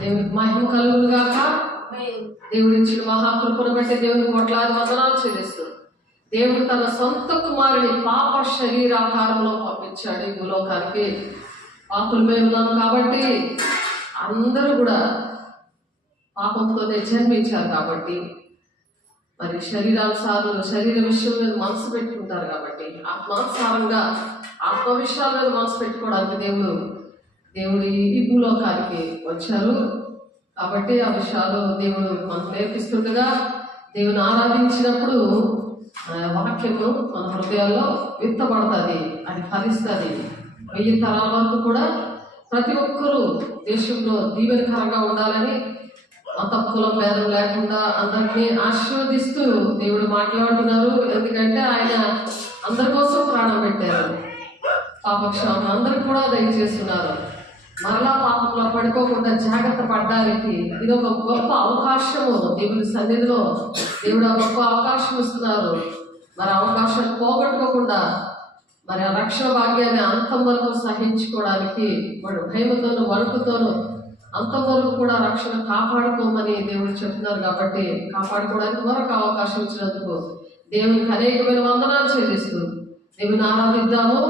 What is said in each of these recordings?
దేవునికి మహిమ కలుగును గాక. దేవుడు ఇచ్చిన మహాకృపను బట్టి దేవుని కోట్లాది వందనాలు చెల్లిస్తూ దేవుడు తన సొంత కుమారుని పాప శరీరాకారంలో పంపించాడు ఈ భూలోకానికి. పాపులమే ఉన్నాం కాబట్టి అందరూ కూడా పాపంతోనే జన్మించారు కాబట్టి మరి శరీరానుసారులు శరీర విషయం మీద మనసు పెట్టుకుంటారు కాబట్టి ఆత్మానుసారంగా ఆత్మ విషయాల మీద మనసు పెట్టుకోవడానికి దేవుడు ఈ భూలోకానికి వచ్చారు. కాబట్టి ఆ విషయాలు దేవుడు మనకు నేర్పిస్తుండగా దేవుని ఆరాధించినప్పుడు వాక్యము మన హృదయాల్లో విత్తబడుతుంది, అది ఫలిస్తుంది. 1000 తరాల వరకు కూడా ప్రతి ఒక్కరూ దేశంలో దీవెనకరంగా ఉండాలని మత కులం భేదం లేకుండా అందరినీ ఆశీర్వదిస్తూ దేవుడు మాట్లాడుతున్నారు. ఎందుకంటే ఆయన అందరి కోసం ప్రాణం పెట్టారు. పాపక్షామం అందరికి కూడా దయచేస్తున్నారు. మరలా పాపంలో పడిపోకుండా జాగ్రత్త పడడానికి ఇది ఒక గొప్ప అవకాశము. దేవుని సన్నిధిలో దేవుడు గొప్ప అవకాశం ఇస్తున్నారు. మరి అవకాశాన్ని పోగొట్టుకోకుండా మరి ఆ రక్షణ భాగ్యాన్ని అంతం వరకు సహించుకోవడానికి భయముతోనూ వణుకుతోనూ అంతం వరకు కూడా రక్షణ కాపాడుకోమని దేవుడు చెప్తున్నారు. కాబట్టి కాపాడుకోవడానికి మరొక అవకాశం ఇచ్చినందుకు దేవునికి అనేకమైన వందనాలు చెల్లిస్తూ దేవుని ఆరాధిద్దాము.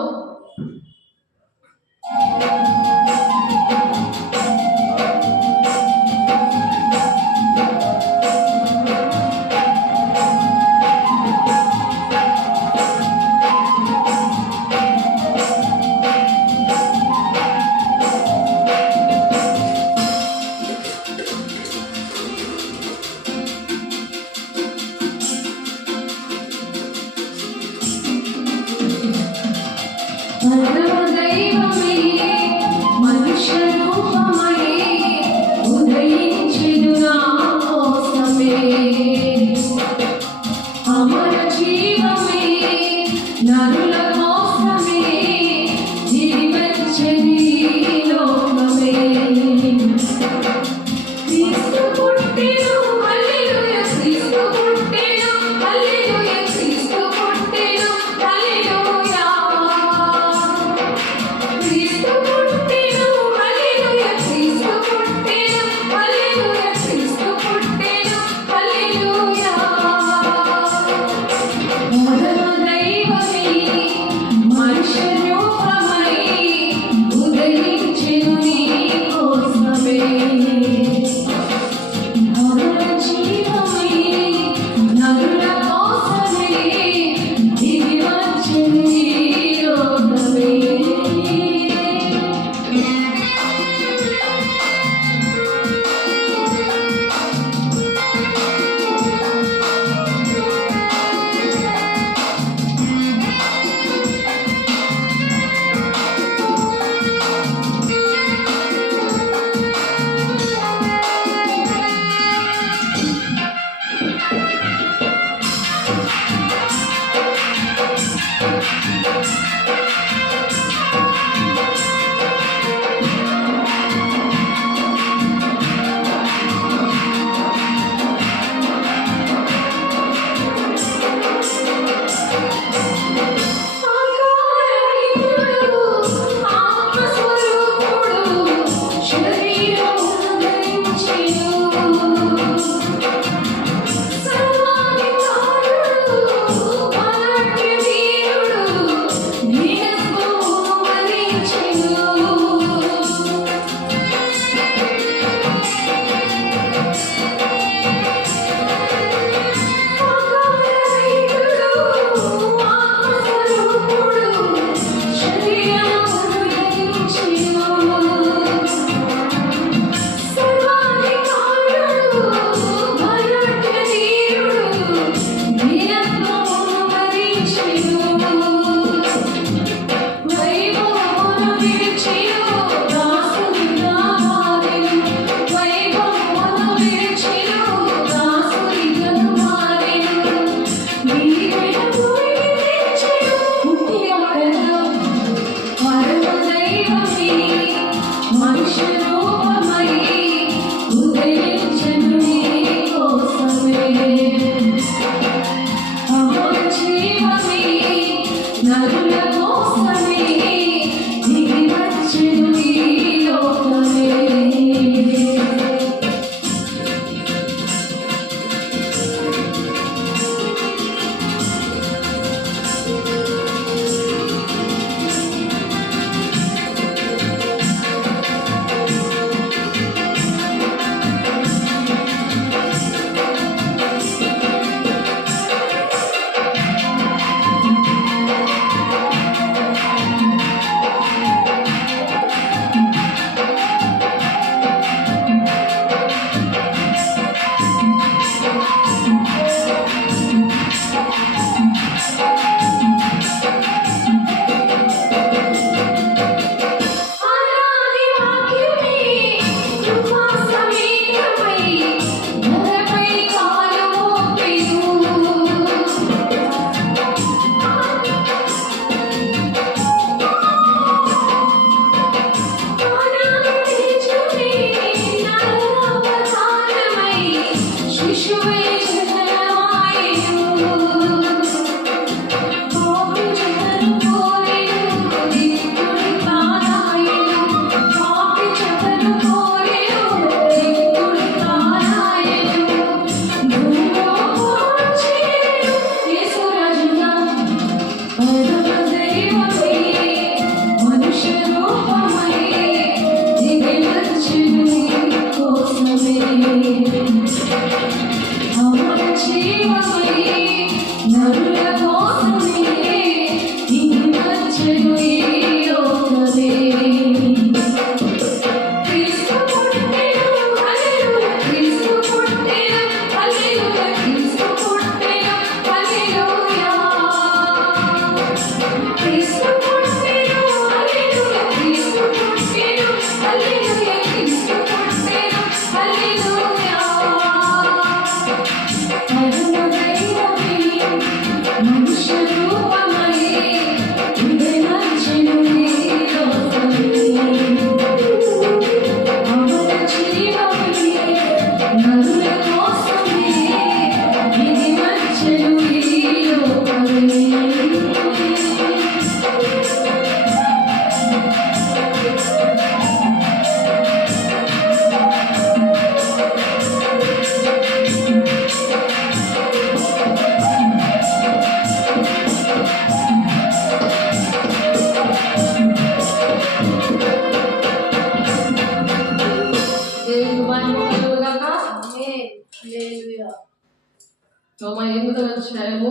రోమ 8వ అధ్యాయము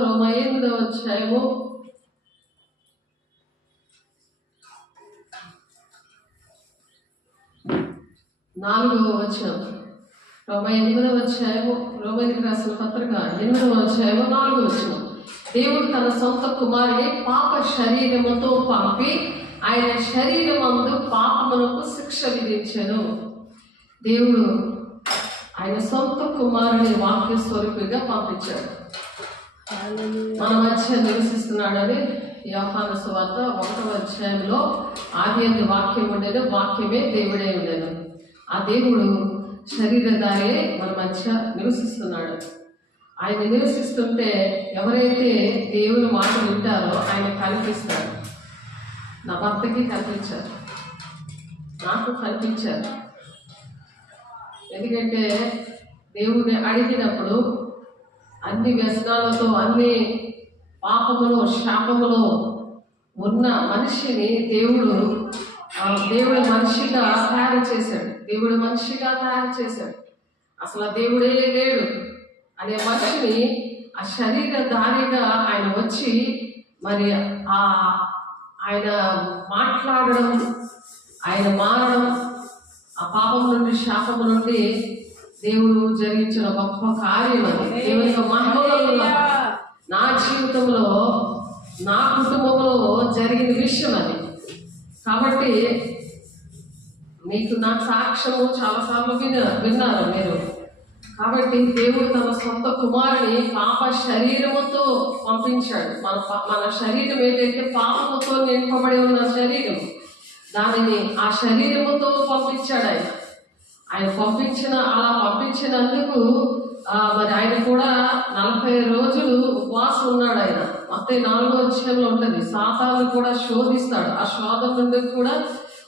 రోమ 8వ అధ్యాయము 4వ వచనం. రోమ 8వ అధ్యాయము, రోమీయులకు రాసిన పత్రిక 8వ అధ్యాయము 4వ వచనం. దేవుడు తన సొంత కుమారుని పాప శరీరముతో పంపి ఆయన శరీరమందు పాపమునకు శిక్ష విధించెను. దేవుడు ఆయన సొంత కుమారుని వాక్య స్వరూపిగా పంపించాడు. మన మధ్య నివసిస్తున్నాడని యోహాను సువార్త 1వ అధ్యాయంలో ఆదియందు వాక్యం ఉండేది, వాక్యమే దేవుడే ఉండేది. ఆ దేవుడు శరీరధారే మన మధ్య నివసిస్తున్నాడు. ఆయన నివసిస్తుంటే ఎవరైతే దేవుని మాట వింటారో ఆయన కనిపిస్తాడు. నా భర్తకి కనిపించారు, నాకు కనిపించారు. ఎందుకంటే దేవుడిని అడిగినప్పుడు అన్ని వ్యసనాలతో, అన్ని పాపములో, శాపములో ఉన్న మనిషిని దేవుడు మనిషిగా తయారు చేశాడు. దేవుడు మనిషిగా తయారు చేశాడు. అసలు దేవుడే లేడు అనే మనిషిని ఆ శరీరధారిగా ఆయన వచ్చి మరి ఆయన మాట్లాడడం, ఆయన మారడం, ఆ పాపం నుండి, శాపము నుండి దేవుడు జరిగించిన గొప్ప కార్యం అది. దేవుని యొక్క మహిమ నా జీవితంలో, నా కుటుంబంలో జరిగిన విషయం అది. కాబట్టి మీకు నా సాక్ష్యము చాలాసార్లు విన్నారు మీరు. కాబట్టి దేవుడు తన సొంత కుమారుని పాప శరీరముతో పంపించాడు. మన శరీరం ఏదైతే పాపముతో నింపబడి ఉన్న శరీరం, దానిని ఆ శరీరముతో పంపించాడు ఆయన అలా పంపించినందుకు మరి ఆయన కూడా 40 రోజులు ఉపవాసం ఉన్నాడు. ఆయన మత్తయి 4వ అధ్యాయంలో ఉంటుంది. సాతాను కూడా శోధిస్తాడు. ఆ శోధన నుండి కూడా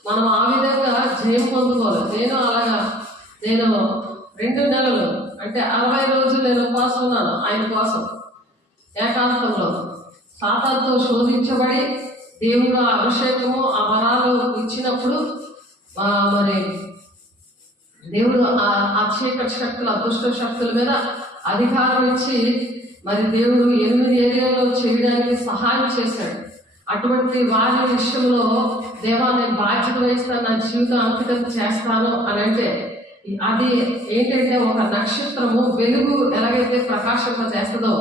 మనం ఆ విధంగా జయం పొందుకోవాలి. నేను 2 నెలలు అంటే 60 రోజులు నేను ఉపవాసం ఉన్నాను ఆయన కోసం. ఏకాంతంలో సాతానుతో శోధించబడి దేవుడు ఆ అభిషేకము, ఆ వరాలు ఇచ్చినప్పుడు మరి దేవుడు ఆ చీకటి శక్తుల, దుష్ట శక్తుల మీద అధికారం ఇచ్చి మరి దేవుడు 8 ఏరియాలో చేయడానికి సహాయం చేశాడు. అటువంటి వారి విషయంలో దేవా నేను బాధ్యత వహిస్తాను, నా జీవితం అంకితం చేస్తాను అని అంటే అది ఏంటంటే ఒక నక్షత్రము వెలుగు ఎలాగైతే ప్రకాశింపజేస్తుందో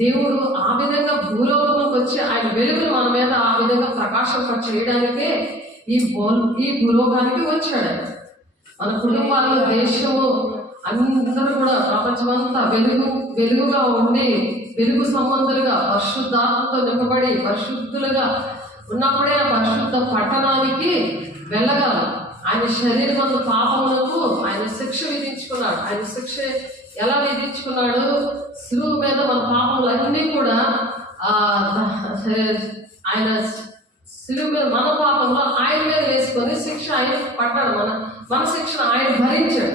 దేవుడు ఆ విధంగా భూలోకంలోకి వచ్చి ఆయన వెలుగును మన మీద ఆ విధంగా ప్రకాశింప చేయడానికే ఈ భూలోకానికి వచ్చాడు. మన కుటుంబాల్లో, దేశము అందరూ కూడా ప్రపంచమంతా వెలుగుగా ఉండి, వెలుగు సంబంధులుగా పరిశుద్ధాత్మతో నింపబడి పరిశుద్ధులుగా ఉన్నప్పుడే ఆ పరిశుద్ధ పట్టణానికి వెళ్ళగలరు. ఆయన శరీరమందు పాపములకు ఆయన శిక్ష విధించుకున్నాడు. ఆయన శిక్ష ఎలా విధించుకున్నాడు? శిలువ మీద మన పాపములన్నీ కూడా ఆయన శిలువ మీద మన పాపంలో ఆయన మీద వేసుకొని శిక్ష ఆయన పడ్డాడు. మన శిక్షను ఆయన భరించాడు.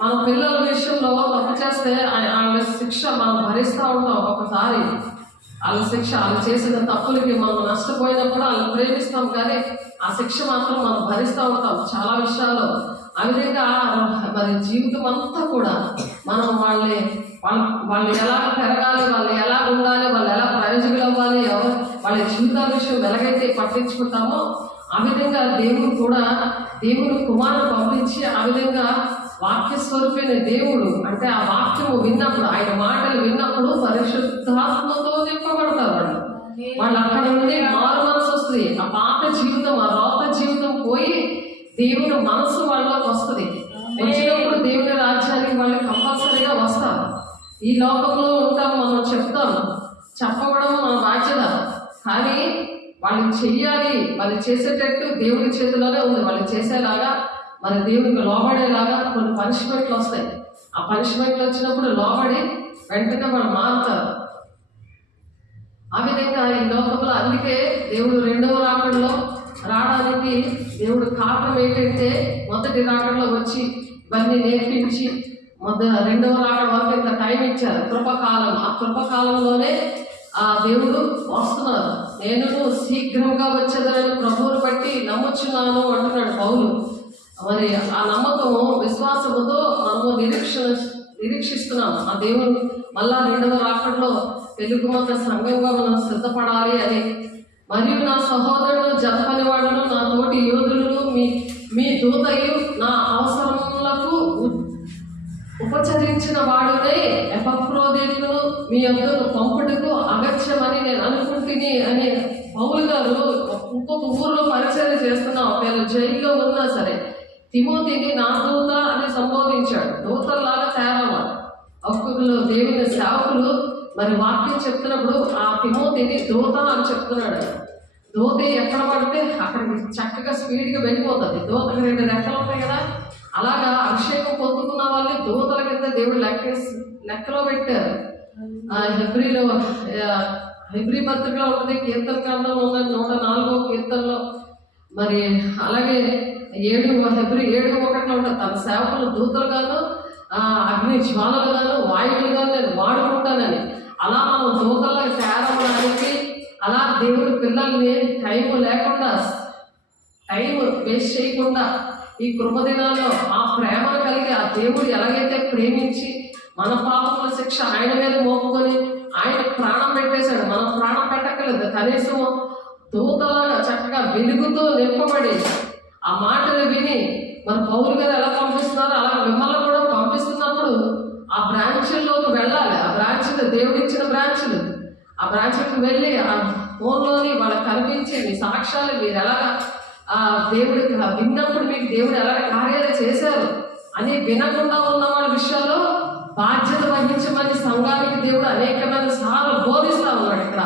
మన పిల్లల విషయంలో తప్పు చేస్తే వాళ్ళ శిక్ష మనం భరిస్తూ ఉంటాం. ఒకసారి వాళ్ళ శిక్ష, వాళ్ళు చేసిన తప్పులకి మనం నష్టపోయినప్పుడు వాళ్ళని ప్రేమిస్తాం, కానీ ఆ శిక్ష మాత్రం మనం భరిస్తూ ఉంటాం చాలా విషయాల్లో. ఆ విధంగా మరి జీవితం అంతా కూడా మనం వాళ్ళు ఎలా పెరగాలి, వాళ్ళు ఎలా ఉండాలి, వాళ్ళు ఎలా ప్రయోజకులు అవ్వాలి, వాళ్ళ జీవితాల విషయం ఎలాగైతే పట్టించుకుంటామో ఆ విధంగా దేవుడు కూడా దేవుడు కుమారుడు పంపించి ఆ విధంగా వాక్య స్వరూపైన దేవుడు అంటే ఆ వాక్యము విన్నప్పుడు, ఆయన మాటలు విన్నప్పుడు పరిశుద్ధాత్మతో నింపబడతారు. వాళ్ళు అక్కడ నుండి మారు మనసు వస్తుంది. ఆ పాత జీవితం, ఆ రోత జీవితం పోయి దేవుని మనసు వాళ్ళకి వస్తుంది. వచ్చినప్పుడు దేవుని రాజ్యానికి వాళ్ళు కంపల్సరీగా వస్తారు. ఈ లోకంలో ఉంటాం, మనం చెప్తాం, చెప్పడం మన బాధ్యత. కానీ వాళ్ళు చెయ్యాలి, వాళ్ళు చేసేటట్టు దేవుడి చేతిలోనే ఉంది. వాళ్ళు చేసేలాగా మన దేవుడికి లోబడేలాగా కొన్ని పనిష్మెంట్లు వస్తాయి. ఆ పనిష్మెంట్లు వచ్చినప్పుడు లోబడి వెంటనే వాళ్ళు మారుతారు. ఆ విధంగా ఈ లోకంలో అందుకే దేవుడు 2వ రాకడలో రావడానికి దేవుడు కారణం ఏంటంటే మొదటి రాకడలో వచ్చి ఇవన్నీ నేర్పించి 2వ రాకడ వరకు ఇంత టైం ఇచ్చారు, కృపకాలం. ఆ కృపకాలంలోనే ఆ దేవుడు వస్తున్నారు. నేను శీఘ్రంగా వచ్చేదని ప్రభువుని బట్టి నమ్ముచున్నాను అంటున్నాడు పౌలు. మరి ఆ నమ్మకము విశ్వాసముతో మనము నిరీక్షిస్తున్నాము. ఆ దేవుడు మళ్ళా రెండవ రాకడలో తెలుగుమంత సంఘంగా మనం సిద్ధపడాలి అని. మరియు నా సహోదరుడు జతపనివాడును నా తోటి యోధులను మీ దూతయు నా అవసరములకు ఉపచరించిన వాడునే ఎపఫ్రోదితును మీ యొద్దకు పంపుటకు అగత్యమని నేను అనుకుంటుని అని పౌలు గారు ఇంకొక ఊర్లో పరిచయం చేస్తున్నాం. ఒకవేళ జైల్లో ఉన్నా సరే తిమోతిని నా దూత అని సంబోధించాడు. దూతల్లాగా తయారవ్వాలి. ఒక్కొక్కరు దేవుని సేవకులు మరి వాక్యం చెప్తున్నప్పుడు ఆ తిమోతిని దూత అని చెప్తున్నాడు. దూత ఎక్కడ పడితే అక్కడికి చక్కగా స్పీడ్గా వెళ్ళిపోతుంది. దూతకి 2 రెక్కలు ఉంటాయి కదా, అలాగా అభిషేకం పొందుకున్న వాళ్ళని దూతల కింద దేవుడు లెక్కలో పెట్టారు. హెబ్రీ పత్రికలో ఉంటుంది, కీర్తన గ్రంథంలో ఉన్నది 104వ కీర్తనలో. మరి అలాగే 7:1 ఉంటుంది, తన సేవకులు దూతలుగాను అగ్ని జ్వాలలుగాను వాయువులుగాను నేను వాడుకుంటానని. అలా మనం దూతలుగా తయారవడానికి, అలా దేవుడి పిల్లల్ని టైం లేకుండా, టైం వేస్ట్ చేయకుండా ఈ కృపదినాల్లో ఆ ప్రేమను కలిగి ఆ దేవుడు ఎలాగైతే ప్రేమించి మన పాపముల శిక్ష ఆయన మీద మోపుకొని ఆయన ప్రాణం పెట్టేశాడు. మనం ప్రాణం పెట్టక్కర్లేదు, కనీసం దూతలాగా చక్కగా వెలుగుతో నింపబడి ఆ మాటలు విని మన పౌలు గారు ఎలా పంపిస్తున్నారో అలా మిమ్మల్ని కూడా పంపిస్తున్నప్పుడు ఆ బ్రాంచుల్లోకి వెళ్ళాలి. ఆ బ్రాంచ్లు దేవుడిచ్చిన బ్రాంచ్లు, ఆ బ్రాంచ్లకు వెళ్ళి ఆ ఫోన్లోని వాళ్ళకి కనిపించి మీ సాక్ష్యాలు మీరు ఎలాగా దేవుడికి విన్నప్పుడు మీకు దేవుడు ఎలాగ కార్యాలు చేశారు అని వినకుండా ఉన్న వాళ్ళ విషయాల్లో బాధ్యత వహించమని సంఘానికి దేవుడు అనేకమైన సార్లు బోధిస్తా ఉన్నాడు. ఇక్కడ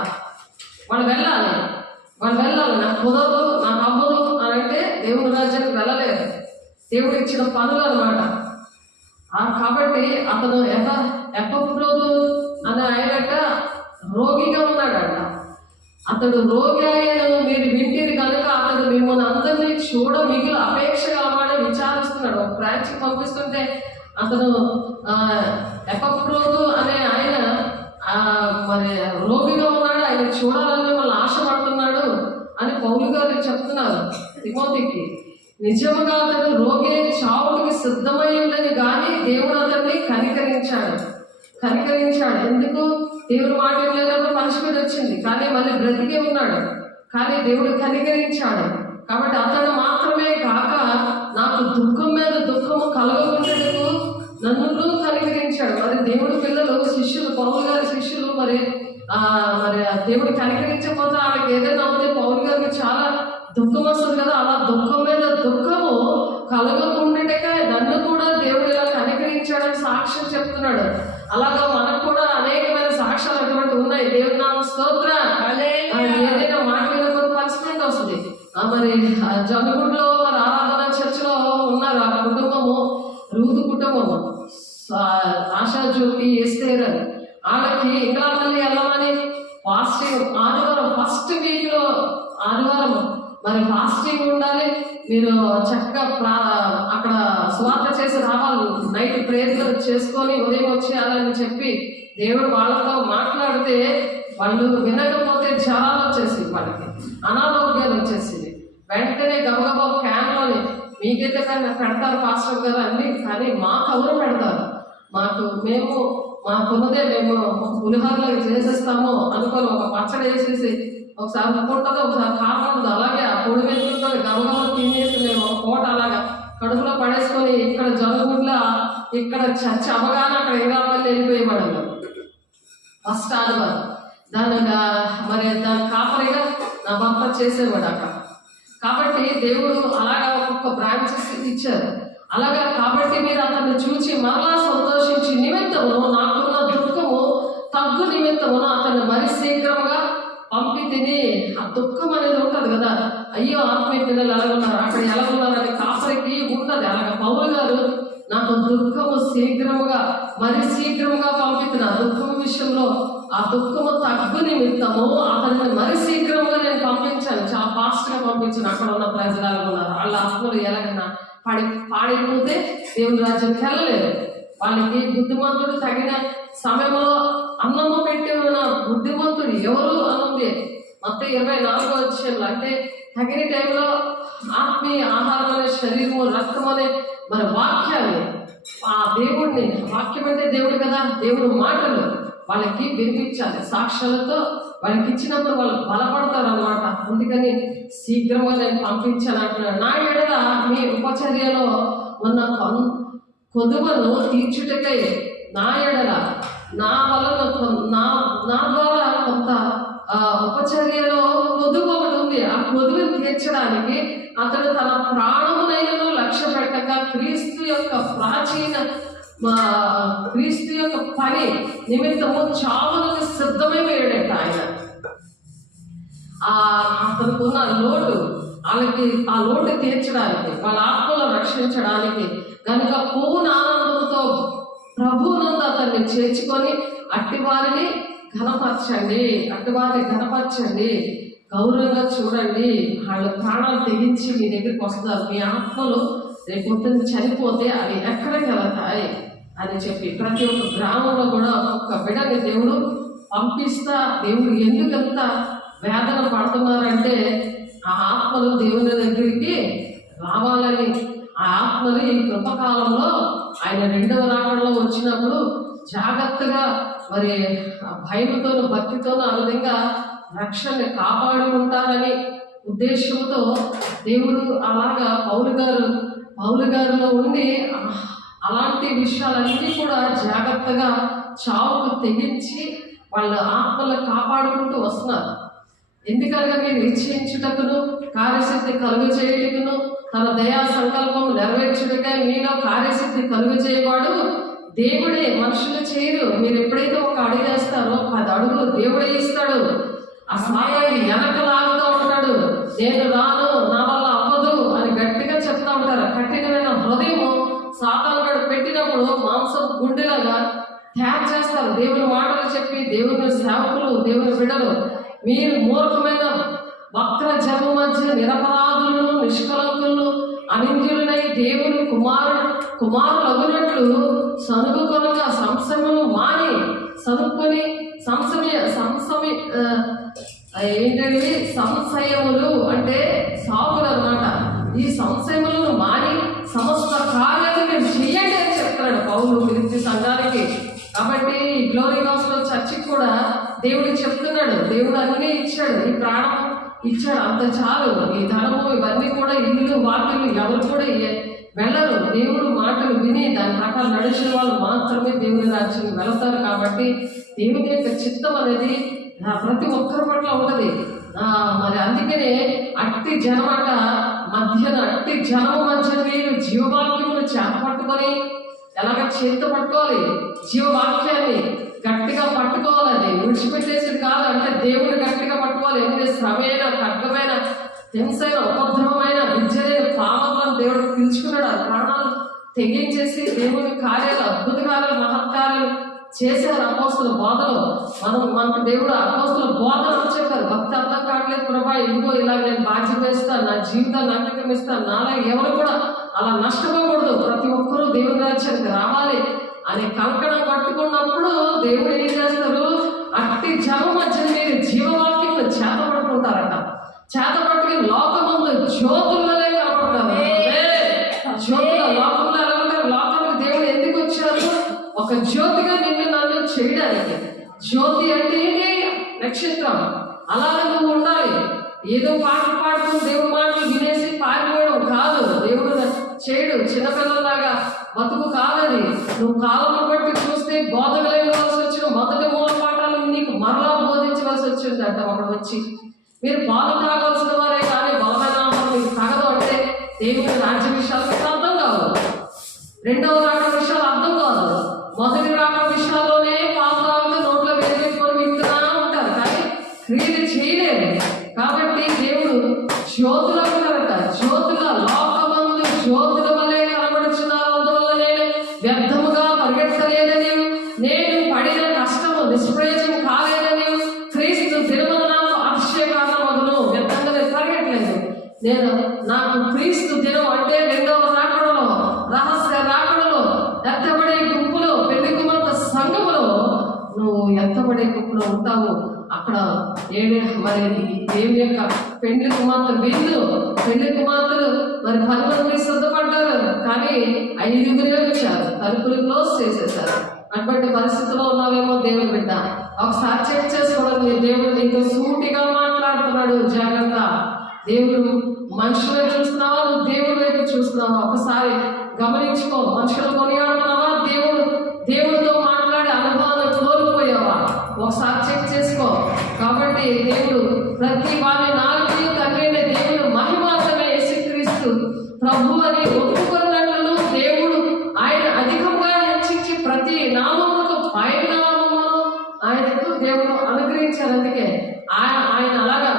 వాళ్ళు వెళ్ళాలి, నాకు కుదరదు, నాకు అవ్వదు అని అంటే దేవుని రాజ్యానికి వెళ్ళలేదు. దేవుడు ఇచ్చిన పనులు అనమాట. కాబట్టి అతను ఎపఫ్రోదు అని ఆయనట రోగిగా ఉన్నాడంట. అతడు రోగి అయినను మీరు వింటిరి కనుక అతడు మిమ్మల్ని అందరినీ చూడ మిగిలిన అపేక్ష కలవాడని విచారిస్తున్నాడు. ఒక బ్రాంచ్కి పంపిస్తుంటే అతను ఎపఫ్రోదు అనే ఆయన మరి రోగిగా ఉన్నాడు, ఆయన చూడాలని మిమ్మల్ని ఆశపడుతున్నాడు అని పౌలు గారు చెప్తున్నారు తిమోతికి. నిజముగా అతడు రోగి చావుకి సిద్ధమై ఉండని కానీ దేవుడు అతన్ని కనికరించాడు. ఎందుకు? దేవుడు మాట లేనప్పుడు పనిష్మెంట్ వచ్చింది, కానీ మళ్ళీ బ్రతికే ఉన్నాడు. కానీ దేవుడు కనికరించాడు. కాబట్టి అతడు మాత్రమే కాక నాకు దుఃఖం మీద దుఃఖము కలగకుండాకు నన్ను కనికరించాడు. మరి దేవుడు పిల్లలు శిష్యులు, పౌలు గారి శిష్యులు మరి దేవుడు కనికరించకపోతే వాళ్ళకి ఏదైనా అవుతే పౌలు గారికి చాలా దుఃఖం వస్తుంది కదా. అలా దుఃఖం మీద దుఃఖము కలగకుండాక నన్ను కూడా దేవుడు ఇలా కనికరించాడని సాక్ష్యం చెప్తున్నాడు. అలాగా మనకు కూడా అనేకమైన సాక్ష్యాలు అటువంటి ఉన్నాయి. దేవుని నామ స్తోత్ర. ఏదైనా మాట వినకపోతే పనిష్మెంట్ వస్తుంది. మరి జమ్మిగుడిలో మరి ఆరాధన చర్చిలో ఉన్నారు ఆ కుటుంబము, రూతు కుటుంబము, ఆశాజ్యోతి, ఎస్తేర్ అని. వాళ్ళకి ఇంకా మళ్ళీ వెళ్ళమని ఫాస్టింగ్, ఆదివారం ఫస్ట్ వీక్లో ఆదివారం మరి ఫాస్టింగ్ ఉండాలి. మీరు చక్కగా అక్కడ సువార్త చేసి రావాలి, నైట్ ప్రేయర్లు చేసుకొని ఉదయం వచ్చేయాలని చెప్పి దేవుడు వాళ్ళతో మాట్లాడితే వాళ్ళు వినకపోతే జ్వరాలు వచ్చేసి, వాళ్ళకి అనారోగ్యాలు వచ్చేసింది. వెంటనే గబగబా క్యాన్లోని మీకైతే కానీ పెడతారు పాస్టర్ గారు అన్ని, కానీ మాకు ఎవరు పెడతారు? మాకున్నదే మేము పులిహోరలాగా చేసేస్తాము అనుకొని ఒక పచ్చడి వేసేసి ఒకసారి ఉప్పు ఉంటుంది, ఒకసారి కారం ఉంటుంది, అలాగే ఆ పొడి వెళ్తుంటుంది, గమగమ తినేసి మేము ఒక పూట అలాగా కడుపులో పడేసుకొని ఇక్కడ జరుగుట్లా ఇక్కడ చర్చ అవగానే అక్కడ ఇంగాపల్లి వెళ్ళిపోయేవాడు ఫస్ట్ ఆదివారం. దాని కాపరిగా నా భర్త చేసేవాడు అక్కడ. కాబట్టి దేవుడు అలాగా ఒక్కొక్క బ్రాంచెస్ ఇచ్చారు. అలాగా కాబట్టి మీరు అతన్ని చూచి మరలా సంతోషించి నిమిత్తము నాకున్న దుఃఖము తగ్గు నిమిత్తమును అతన్ని మరి శీఘ్రంగా పంపి తిని. ఆ దుఃఖం అనేది ఉంటుంది కదా, అయ్యో ఆత్మీయ పిల్లలు ఎలా ఉన్నారు, అక్కడ ఎలా ఉన్నారని కాపరికి ఉంటుంది. అలాగే పౌలు గారు నాకు దుఃఖము మరి శీఘ్రముగా పంపిన దుఃఖం విషయంలో ఆ దుఃఖము తగ్గు నిమిత్తము అతన్ని మరి శీఘ్రంగా నేను పంపించాను, చాలా ఫాస్ట్గా పంపించాను. అక్కడ ఉన్న ప్రజలు ఎలా ఉన్నారు, వాళ్ళ ఆత్మలు ఎలాగైనా పాడైపోతే దేవుని రాజ్యానికి వెళ్ళలేదు. వాళ్ళకి బుద్ధిమంతుడు తగిన సమయంలో అన్నము పెట్టి ఉన్న బుద్ధిమంతుడు ఎవరు అనుంది మత్తయి 24వ అధ్యాయంలో. అంటే తగిన టైంలో ఆత్మీయ ఆహారం అనే శరీరము రక్తం అనే మన వాక్యాన్ని, ఆ దేవుడిని, వాక్యం అంటే దేవుడు కదా, దేవుడు మాటలు వాళ్ళకి వినిపించాలి సాక్ష్యాలతో. వాళ్ళకి ఇచ్చినప్పుడు వాళ్ళు బలపడతారు అన్నమాట. అందుకని శీఘ్రంగా నేను పంపించాను అంటున్నాడు. నా ఎడల మీ ఉపచర్యలో ఉన్న కొదువను తీర్చుటకై నా ఎడల నా వలన నా ద్వారా కొంత ఉపచర్యలో కొదువు ఒకటి ఉంది. ఆ కొదువుని తీర్చడానికి అతడు తన ప్రాణమునైనను లక్ష్య పెట్టక క్రీస్తు యొక్క పని నిమిత్తము చావులకు సిద్ధమైపోయాడట ఆయన. అతనుకున్న లోటు వాళ్ళకి, ఆ లోటు తీర్చడానికి, వాళ్ళ ఆత్మలను రక్షించడానికి కనుక పూర్ణ ఆనందంతో ప్రభువునందు అతన్ని చేర్చుకొని అట్టివారిని ఘనపరచండి, గౌరవంగా చూడండి. వాళ్ళ ప్రాణాలు తెగించి మీ దగ్గరికి వస్తారు. మీ ఆత్మలు రేపు పొద్దున్న చనిపోతే అవి ఎక్కడికి వెళతాయి అని చెప్పి ప్రతి ఒక్క గ్రామంలో కూడా ఒక్కొక్క బిడ్డని దేవుడు పంపిస్తా. దేవుడు ఎందుకంత వేదన పడుతున్నారంటే ఆ ఆత్మలు దేవుని దగ్గరికి రావాలని. ఆ ఆత్మలు ఈ కృపకాలంలో ఆయన రెండవ రాకడలో వచ్చినప్పుడు జాగ్రత్తగా మరి భయంతోనూ భక్తితోనూ ఆ విధంగా రక్షణని కాపాడుకుంటారని ఉద్దేశంతో దేవుడు అలాగా పౌలు గారిలో ఉండి అలాంటి విషయాలన్నీ కూడా జాగ్రత్తగా చావుకు తెగించి వాళ్ళ ఆత్మలను కాపాడుకుంటూ వస్తున్నారు. ఎందుకనగా మీరు నిశ్చయించుటకును కార్యసిద్ధి కలుగు చేయుటకును తన దయా సంకల్పం నెరవేర్చుటకై మీలో కార్యసిద్ధి కలుగు చేయవాడు దేవుడే, మనుషులు చేయరు. మీరు ఎప్పుడైతే ఒక అడుగు వేస్తారో 10 అడుగులు దేవుడే ఇస్తాడు. ఆ సాయాన్ని వెనక లాగుతూ ఉంటాడు. నేను రాను, నా వల్ల అవ్వదు అని గట్టిగా చెప్తా ఉంటారు. కఠినమైన హృదయము సాతానుడు పెట్టినప్పుడు మాంసం గుండెలాగా తయారు చేస్తారు. దేవుని మాటలు చెప్పి దేవుని సేవకులు, దేవుని బిడ్డలు, మీరు మూర్ఖమైన వక్ర జన్మ మధ్య నిరపరాధులను నిష్కలంకులను అనింద్యులనై దేవుని కుమారులు అగునట్లు సనుగుకొనగా సంశయము మాని సనుక్కొని ఏంటంటే సంశయములు అంటే సాగులు అన్నమాట. ఈ సంశయములను మాని సమస్త కార్యాలు మీరు చెయ్యండి అని చెప్తున్నాడు పౌలు ఫిలిప్పీ సంఘానికి. కాబట్టి ఈ గ్లోరీ గాస్పెల్ చర్చికి కూడా దేవుడు చెప్తున్నాడు, దేవుడు అన్నీ ఇచ్చాడు, ఈ ప్రాణం ఇచ్చాడు, అంత చాలు. ఈ ధనము ఇవన్నీ కూడా ఇల్లు వాకిలు ఎవరు కూడా వెళ్ళరు. దేవుడు మాటలు విని దాని ప్రకారం నడిచిన వాళ్ళు మాత్రమే దేవుని రాజ్యం వెళతారు. కాబట్టి దేవుని యొక్క చిత్తం అనేది ప్రతి ఒక్కరి పట్ల ఉంటుంది. మరి అందుకనే అట్టి జనము మధ్య మీరు జీవవాక్యమును చేత పట్టుకొని ఎలాగ చేత పట్టుకోవాలి, జీవవాక్యాన్ని గట్టిగా పట్టుకోవాలి. అది విడిచిపెట్టేసేది కాదు. అంటే దేవుని గట్టిగా పట్టుకోవాలి. ఎందుకంటే శ్రమైన, ఖడ్గమైన, హింసైన, ఉపద్రవమైన, విద్యలైన పాపలను దేవుడు పిలుచుకున్నాడు. ఆ ప్రాణాలు తెగించేసి దేవుని కార్యాలు, అద్భుత కార్యాలు, మహత్కార్యాలు చేశారు అపోస్తుల బోధలో. మనకు దేవుడు అపోస్తుల బోధన చెప్పారు. భక్తి అర్థం కావట్లేదు ప్రభా, ఇదిగో ఇలా నేను బాధ్యత ఇస్తాను, నా జీవితాన్ని అంకితం ఇస్తాను, నాలా ఎవరు కూడా అలా నష్టపోకూడదు, ప్రతి ఒక్కరూ దేవుని రాజ్యానికి రావాలి అని కంకణం కట్టుకున్నప్పుడు దేవుడు ఏం చేస్తారు, అట్టి జనం మధ్య మీరు జీవవాక్యం చేత పట్టుకుంటారట. చేత పట్టుకుని లోకముందు జ్యోతులనే కనపడతారు. జ్యోతుల లోకంలో ఎలా ఉంటారు? లోకానికి దేవుడు ఎందుకు వచ్చారు? ఒక జ్యోతిగా నిన్ను నన్ను చేయడానికి. జ్యోతి అంటే నక్షత్రం. అలాగే నువ్వు ఉండాలి. ఏదో పాటలు పాడుతూ దేవుడు మాటలు వినేసి పారిపోవడం కాదు. దేవుడు చేయడు చిన్నపిల్లలాగా బతుకు కాదని. నువ్వు కాలంలో బట్టి చూస్తే బోధగలవలసి వచ్చిన మొదటి మూల పాఠాలు నీకు మరలా బోధించవలసి వచ్చింది అంట. ఒకడు వచ్చి మీరు పాలు తాగాల్సిన వారే కానీ బలమైన ఆహారం మీకు తాగదు అంటే దేవుని రాజ్య విషయాలు మీకు అర్థం కాదు. రెండవ రాకడ విషయాలు అర్థం కాదు. మొదటి రాకడ విషయాల్లోనే పాలు తాగుతూ నోట్లో వేసుకొని వింటున్నా ఉంటారు కానీ క్రియలు చేయలేదు. కాబట్టి దేవుడు జ్యోతులు అంటారట. జ్యోతుల లోకమందు జ్యోతుల వలె కనబడుచున్నారు. అందువల్ల నేను వ్యర్థముగా పరిగెత్తలేదని, నేను పడిన కష్టము నిష్ప్రయోజనం కాలేదని, క్రీస్తు దినమున నాకు అభిషేకాలమగును. వ్యర్థంగా నేను పరిగెట్టలేదు. నేను నాకు క్రీస్తు దినం అంటే రెండవ రాకడలో, రహస్య రాకడలో, ఎత్తబడే గుంపులో, పెళ్లి కుమార్తె సంఘములో నువ్వు ఎత్తబడే గుంపులో ఉంటావు. అక్కడ మరి దేవుని యొక్క పెళ్లి కుమార్తె వీళ్ళు, పెళ్లి కుమార్తెలు మరి 10 మంది కానీ 5 వచ్చారు, తలుపులు క్లోజ్ చేసేసారు. అటువంటి పరిస్థితిలో ఉన్నావేమో దేవుని బిడ్డ, ఒకసారి చెక్ చేసుకోవడం. నీ దేవుడు నీతో సూటిగా మాట్లాడుతున్నాడు, జాగ్రత్త. దేవుడు మనుషుల వైపు చూస్తున్నావా, నువ్వు దేవుడి వైపు చూస్తున్నావా? ఒకసారి గమనించుకో. మనుషులు కొనియాడుతున్నావా, దేవుడితో మాట్లాడే అనుభవాన్ని కోల్పోయావా? ఒకసారి చెక్ చేసుకో. కాబట్టి దేవుడు ప్రతి వారి నాలుగు తండ్రి దేవుడు మహిమార్థమే యేసుక్రీస్తు ప్రభు అని ఒప్పుకున్నట్లు దేవుడు ఆయన అధికంగా హెచ్చించి ప్రతి నామములకు పైనామము ఆయనకు దేవుడు అనుగ్రహించారు. అందుకే ఆయన అలాగా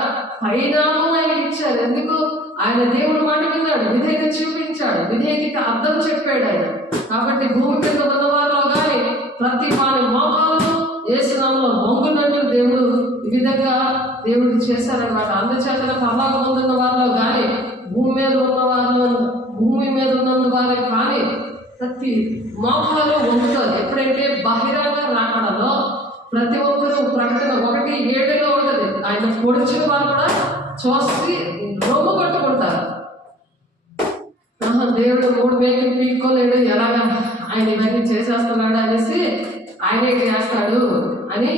పైనామం ఆయన ఇచ్చారు. ఎందుకు? ఆయన దేవుడు మాట విన్నాడు, విధేయత చూపించాడు, విధేయతకి అర్థం చెప్పాడు ఆయన. కాబట్టి భూమి మీద ఉన్న వారిలో కానీ ప్రతి వారి మోకాలు యేసునామములో మొంగునట్లు దేవుడు ఈ విధంగా దేవుడు చేశారనమాట. అందుచేత పరలోకం పొందుతున్న వారిలో కానీ భూమి మీద ఉన్న వారికి కానీ ప్రతి మోకాలు వంగుతుంది. ఎప్పుడైతే బహిరంగ రాకడలో ప్రతి ఒక్కరూ ప్రకటన 1:7 ఉంటుంది. ఆయన పొడిచిన వారు కూడా చూసి రొమ్ము కొట్టుకుంటారు. దేవుడు 3 మేకలు పీక్కోలేడు, ఎలాగా ఆయన ఇవన్నీ చేసేస్తున్నాడు అనేసి ఆయనే చేస్తాడు అని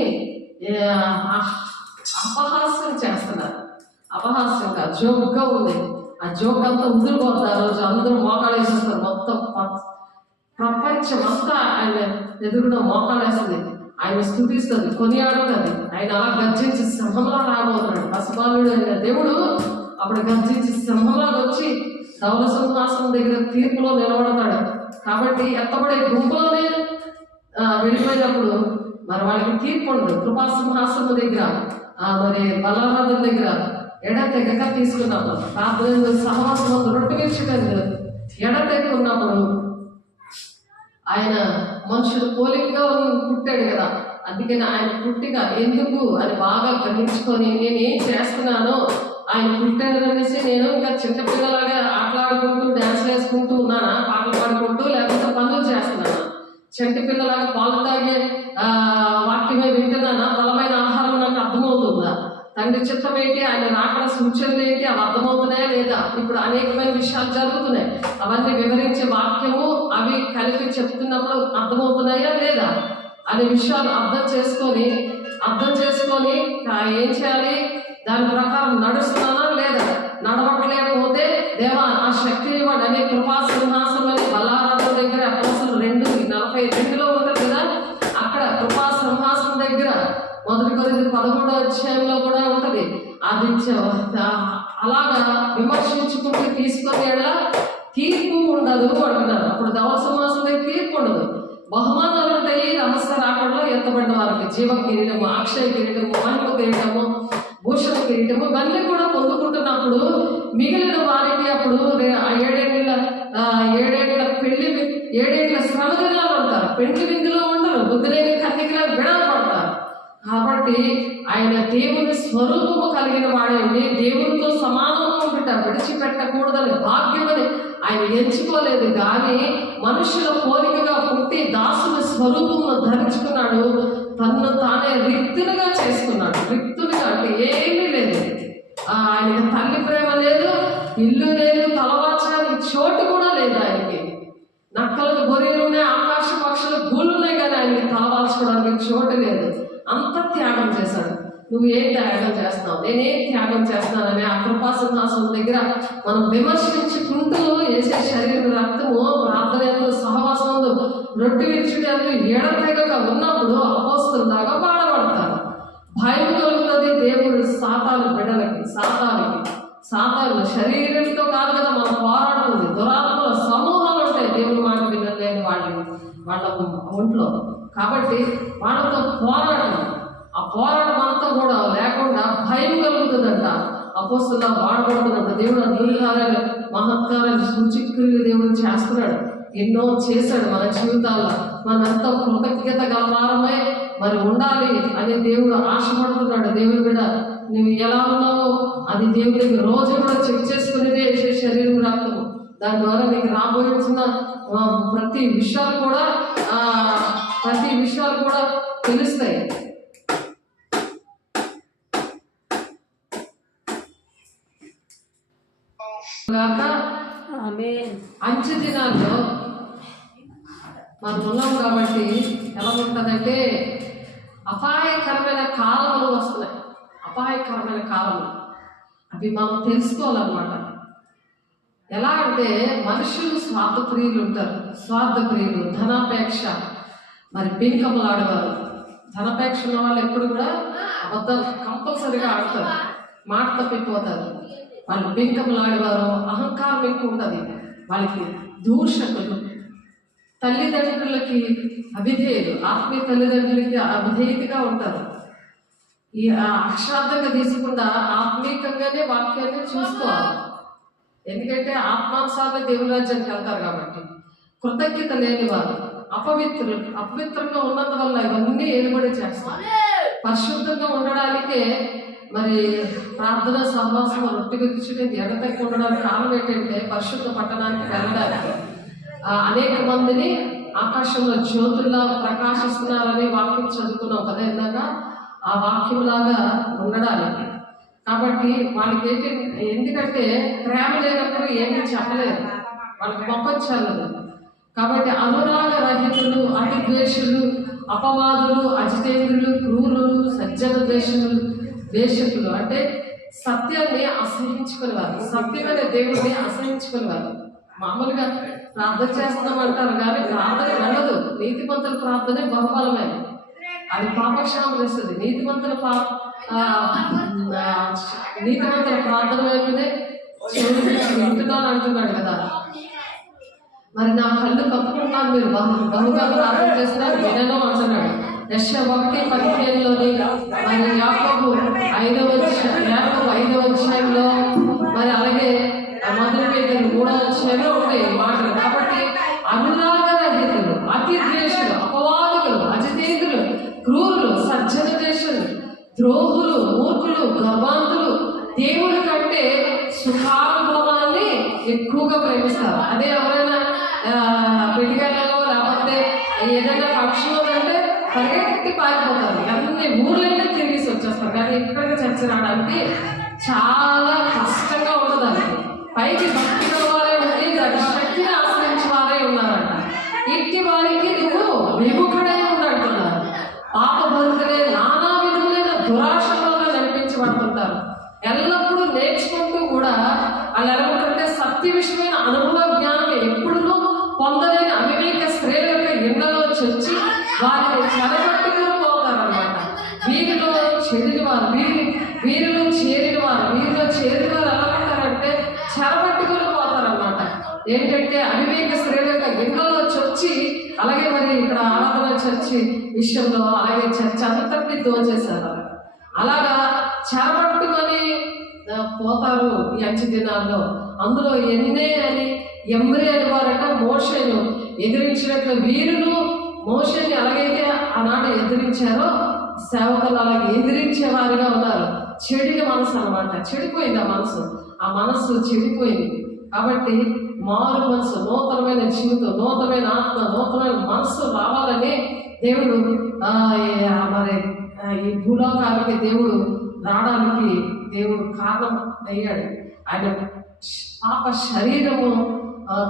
అపహాస్యం చేస్తున్నారు. అపహాస్యంగా జోక్గా ఉంది. ఆ జోక్ అంతా వదిలిపోతారు. ఆ రోజు అందరూ మోకాలేసేస్తారు. మొత్తం ప్రపంచం అంతా ఆయన ఎదురుగా మోకాలేస్తుంది, ఆయన స్తుతిస్తుంది, కొనియాడుతుంది. ఆయన అలా గర్జించి సింహంలా రాబోతున్నాడు. పసిబాలుడు అయిన దేవుడు అప్పుడు గర్జించి సింహంలాగా వచ్చి ధవల సింహాసనం దగ్గర తీర్పులో నిలబడతాడు. కాబట్టి ఎత్తబడే గుంపులోనే వెళ్ళిపోయినప్పుడు మరి వాళ్ళకి తీర్పు ఉండదు. కృపా సింహాసనం దగ్గర మరి బలారాధన దగ్గర ఎడతెగక తీసుకున్నప్పుడు ప్రార్థన సహవాసం రొట్టె విరుచుకొని ఎడతెక్కున్నప్పుడు ఆయన మనుషులు పోలికగా పుట్టాడు కదా, అందుకని ఆయన పుట్టిగా ఎందుకు అని బాగా గ్రహించుకొని నేనేం చేస్తున్నానో ఆయన పుట్టాడు అనేసి నేను ఇంకా చిన్నపిల్లలాగా ఆటలాడుకుంటూ డ్యాన్స్ వేసుకుంటూ ఉన్నానా, పాటలు పాడుకుంటూ, లేకపోతే పనులు చేస్తున్నానా? చెంటి పిల్లలాగా పాలు తాగే వాక్యమే వింటున్నానా? బలమైన ఆహారం నాకు అర్థమవుతుందా? తండ్రి చిత్తం ఏంటి, ఆయన రాకడ సూచనలు ఏంటి, అవి అర్థమవుతున్నాయా లేదా? ఇప్పుడు అనేకమైన విషయాలు జరుగుతున్నాయి, అవన్నీ వివరించే వాక్యము అవి కలిపి చెప్తున్నప్పుడు అర్థమవుతున్నాయా లేదా అనే విషయాలు అర్థం చేసుకొని ఏం చేయాలి? దాని ప్రకారం నడుస్తున్నానా లేదా? నడవట్లేకపోతే దేవా ఆ శక్తి ఇవ్వండి అనే కృపా సింహాసనం అని బలారాధన దగ్గర అపోస్తలులు 2:42 ఉంటుంది కదా, అక్కడ కృపా సింహాసనం దగ్గర 1 కొరింథీయులు 13వ అధ్యాయంలో కూడా ఉంటుంది. అది అలాగా విమర్శించుకుంటూ తీసుకొని ఎలా తీర్పు ఉండదు అంటున్నారు. అప్పుడు ధవల సింహాసనం దగ్గర తీర్పు ఉండదు, బహుమానాలు ఉంటాయి. రహస్య రాకడలో ఎత్తబడిన వారికి జీవ కిరీటము, అక్షయ కిరీటము, మహిమ కిరీటము, భూషణ కిరీటము ఇవన్నీ కూడా పొందుకుంటున్నప్పుడు మిగిలిన వారికి అప్పుడు 7 శ్రమ దినాలు ఉంటారు. పెండ్లి విందులో ఉండరు, బుద్ధిలేని కన్నికలా విడవబడతారు. కాబట్టి ఆయన దేవుని స్వరూపము కలిగిన వాడండి, దేవునితో సమానంగా ఉంటుట విడిచిపెట్టకూడదని భాగ్యమని ఆయన ఎంచుకోలేదు. కానీ మనుషుల పోలికగా పుట్టి దాసుని స్వరూపమును ధరించుకున్నాడు. తన్ను తానే రిక్తునిగా చేసుకున్నాడు. రిక్తునిగా అంటే ఏమీ లేదు. ఆయనకి తల్లి ప్రేమ లేదు, ఇల్లు లేదు, తలవార్చడానికి చోటు కూడా లేదు. ఆయనకి నక్కలకు గొర్రెలు ఉన్నాయి, ఆకాశ పక్షులు గూళ్ళు ఉన్నాయి, కానీ ఆయనకి తలవాల్చుకోవడానికి చోటు లేదు. అంత త్యాగం చేశాడు. నువ్వు ఏం త్యాగం చేస్తున్నావు, నేనేం త్యాగం చేస్తున్నానని ఆ కృపాసింహాసనం దగ్గర మనం విమర్శించుకుంటూ వేసే శరీర రక్తము ప్రార్థన సహవాసంలో రొట్టె విరుచుటందు ఎడతెగక ఉన్నప్పుడు అపోస్తలులాగా బాధపడతారు. భయం కలుగుతుంది. దేవుడు సాతాను బిడ్డలకి, సాతాను శరీరంతో కాదు కదా మనం పోరాడుతుంది. దురాత్మల సమూహాలు ఉంటాయి దేవుని మాట వినలేని వాళ్ళ ఒంట్లో. కాబట్టి వాళ్ళతో పోరాటం, ఆ పోరాటం అంతా కూడా లేకుండా భయం కలుగుతుందంట. అపోస్తలులా వాడబడుతున్నట్ట. దేవుడు అద్భుత కార్యాలు, మహత్కారాలు, సూచిక్రియలు దేవుడు చేస్తున్నాడు. ఎన్నో చేశాడు మన జీవితాల్లో. మనంతా కృతజ్ఞత గలవారమై మరి ఉండాలి అని దేవుడు ఆశపడుతున్నాడు. దేవుడు కూడా నువ్వు ఎలా ఉన్నావో అది దేవుడికి రోజు కూడా చెక్ చేసుకునేదే శరీరం రక్తము. దాని ద్వారా నీకు రాబోతున్న ప్రతి విషయాలు కూడా తెలుస్తాయి. అంచె దినాల్లో మనం ఉన్నాం కాబట్టి ఎలా ఉంటుందంటే అపాయకరమైన కాలములు వస్తున్నాయి. అపాయకరమైన కాలములు అవి మనం తెలుసుకోవాలన్నమాట. ఎలా అంటే మనుషులు స్వార్థప్రియులు ఉంటారు. స్వార్థప్రియులు, ధనాపేక్ష, మరి బింకములు ఆడేవారు. ధనాపేక్ష ఉన్న వాళ్ళు ఎప్పుడు కూడా అబద్ధాలు కంపల్సరీగా ఆడతారు, మాట తప్పిపోతారు. వాళ్ళు బింకములు ఆడేవారు. అహంకారం ఎక్కువ ఉంటుంది వాళ్ళకి. దూషకులు, తల్లిదండ్రులకి అవిధేయులు, ఆత్మీయ తల్లిదండ్రులకి అవిధేయతగా ఉంటారు. ఈ అక్షార్థంగా తీసుకుండా ఆత్మీయంగానే వాక్యాన్ని చూసుకోవాలి. ఎందుకంటే ఆత్మానుసారంగా దేవుని రాజ్యానికి వెళ్తారు కాబట్టి. కృతజ్ఞత లేని వారు, అపవిత్రులు, అపవిత్రంగా ఉన్నందువల్ల ఇవన్నీ ఏలుబడి చేస్తారు. పరిశుద్ధంగా ఉండడానికే మరి ప్రార్థన సహవాసం రొట్టె గురించి ఎడతెక్క ఉండడానికి కారణం ఏంటంటే పరిశుద్ధ పట్టణానికి వెళ్ళడానికి. అనేక మందిని ఆకాశంలో జ్యోతుల్లా ప్రకాశిస్తున్నారని వాక్యం చదువుకున్నాం కదా ఇందాక. ఆ వాక్యంలాగా ఉండడానికి. కాబట్టి వాళ్ళకి ఎందుకంటే ప్రేమ లేనప్పుడు ఏమీ చెప్పలేదు, వాళ్ళకి మొక్కం చల్లదు. కాబట్టి అనురాగ రహితులు, అతిద్వేషులు, అపవాదులు, అజితేంద్రులు, క్రూరులు, సజ్జన ద్వేషకులు అంటే సత్యాన్ని అసహించుకునేవారు, సత్యమైన దేవుడిని అసహించుకునేవారు. మామూలుగా ప్రార్థన చేస్తామంటారు కానీ ప్రార్థన వెళ్ళదు. నీతిమంతుల ప్రార్థనే బహుబలమైన, అది పాపక్షామం చేస్తుంది. నీతిమంతుల ప్రార్థన వైపునే వింటున్నాను అంటున్నాడు కదా. మరి నా కళ్ళు కప్పుకుంటాను, మీరు బహుగా ప్రార్థన చేస్తున్నారు వినను అంటున్నాడు. యెషయా 1:15లోని మరి యాకోబు 5వ అధ్యాయంలో మరి అలాగే మొదటి పేతురు 3వ అధ్యాయంలో ఉంటాయి మాటలు. కాబట్టి అనురాగ రహితులు, అతి ద్వేషులు, అపవాదులు, అజితేంద్రులు, క్రూరులు, సజ్జన దేశులు, ద్రోహులు, మూర్ఖులు, గర్వాంతులు దేవుడి కంటే సుఖానుభవాన్ని ఎక్కువగా ప్రేమిస్తారు. అదే ఎవరైనా పెళ్లిగలలో లేకపోతే ఏదైనా ఫంక్షన్ ఉందంటే పరిగెత్తి పారిపోతారు, అన్ని ఊర్లైనా తిరిగేసి వచ్చేస్తారు. కానీ ఇక్కడికి చర్చ రావడానికి చాలా కష్టంగా ఉండదు. పైకి భక్తి వారే ఉండి శక్తిని ఆశ్రయించే వారే ఉన్నారంట. ఇంటి వారికి నువ్వు విముఖుడై ఉన్నట్టున్నారు. పాప భక్తులే నానా విధములైన దురాశలలో నడిపించబడుతుంటారు. ఎల్లప్పుడూ నేర్చుకుంటూ కూడా వాళ్ళు ఎలాగంటే సత్య విషయమైన అనుభవ జ్ఞానం ఎప్పుడూ పొందలేని అవివేక స్త్రీల యొక్క ఇళ్లలో చొచ్చి వారిని చెరగట్టుకుని పోతారన్నమాట. వీరిలో చెడిన వారు, వీరిలో చేరిన వారు ఎలా ఉంటారంటే చెరబట్టుకుని పోతారన్నమాట. ఏంటంటే అవివేక స్త్రీల యొక్క ఇళ్లలో చొచ్చి, అలాగే మరి ఇక్కడ ఆరాధన చర్చి విషయంలో అలాగే చర్చ అంతటినీ దోచేశారు. అలాగా చెరబట్టుకొని పోతారు ఈ అంచె దినాల్లో. అందులో ఎన్నే అని ఎమ్రి అని వారట మోషేను ఎదిరించినట్లు వీరును మోషేని ఎలాగైతే ఆనాడు ఎదిరించారో సేవకులు అలాగే ఎదిరించే వారిగా ఉన్నారు. చెడిన మనసు అన్నమాట. చెడిపోయింది ఆ మనసు చెడిపోయింది. కాబట్టి మారు మనసు, నూతనమైన జీవితం, నూతనమైన ఆత్మ, నూతనమైన మనసు రావాలని దేవుడు మరి ఈ భూలోకానికి దేవుడు రావడానికి దేవుడు కారణం అయ్యాడు. ఆయన పాప శరీరము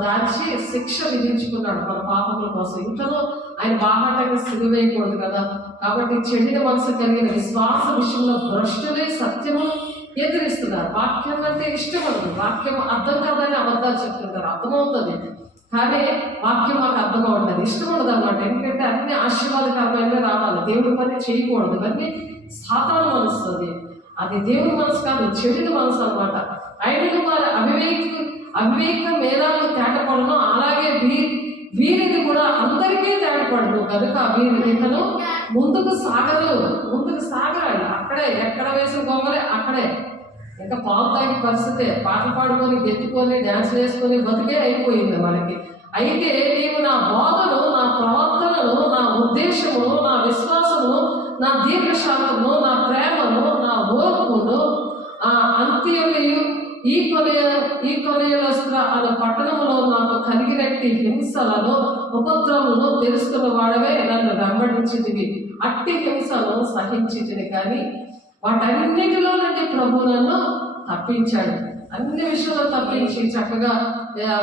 దాల్చి శిక్ష విధించుకున్నాడు మన పాపముల కోసం. ఇంకనూ ఆయన బాహాటంగా సిలువేయకూడదు కదా. కాబట్టి చెడిన మనసు కలిగిన విశ్వాస విషయంలో భ్రష్టులే సత్యము ఎదిరిస్తున్నారు. వాక్యం అంటే ఇష్టం ఉండదు, వాక్యం అర్థం కాదని అబద్ధాలు చెప్తుంటారు. అర్థమవుతుంది కానీ వాక్యం మాకు అర్థం అవ్వట్లేదు, ఇష్టం ఉండదు అనమాట. ఎందుకంటే అన్ని ఆశీర్వాదకరమైన రావాలి, దేవుడి పని చేయకూడదు. ఇవన్నీ సాతాను మనసు, అది దేవుడి మనసు కాదు, చెడిన మనసు అనమాట. ఆయన వారి అవివేక మేధాలు తేటపడను, అలాగే వీరిని కూడా అందరికీ తేటపడను కనుక వీరికను ముందుకు సాగరాలి. అక్కడే ఎక్కడ వేసిన గొంగలే అక్కడే. ఇంకా పాలు తాగి పరిస్థితే, పాటలు పాడుకొని గెత్తుకొని డ్యాన్స్ వేసుకొని బతికే అయిపోయింది మనకి. అయితే నీవు నా బోధను, నా ప్రవర్తనను, నా ఉద్దేశము, నా విశ్వాసము, నా దీర్ఘశాంతము, నా ప్రేమను, నా ఓర్పును, అంత్యమయు ఈ కొనేలస్త్ర అనే పట్టణంలో నాకు కలిగినట్టి హింసలను ఉపద్రవమును తెలుసుకున్న వాడవే నన్ను వెంబడించితివి. అట్టి హింసను సహించితిని కానీ వాటన్నిటిలో నుండి ప్రభు నన్ను తప్పించాడు. అన్ని విషయంలో తప్పించి చక్కగా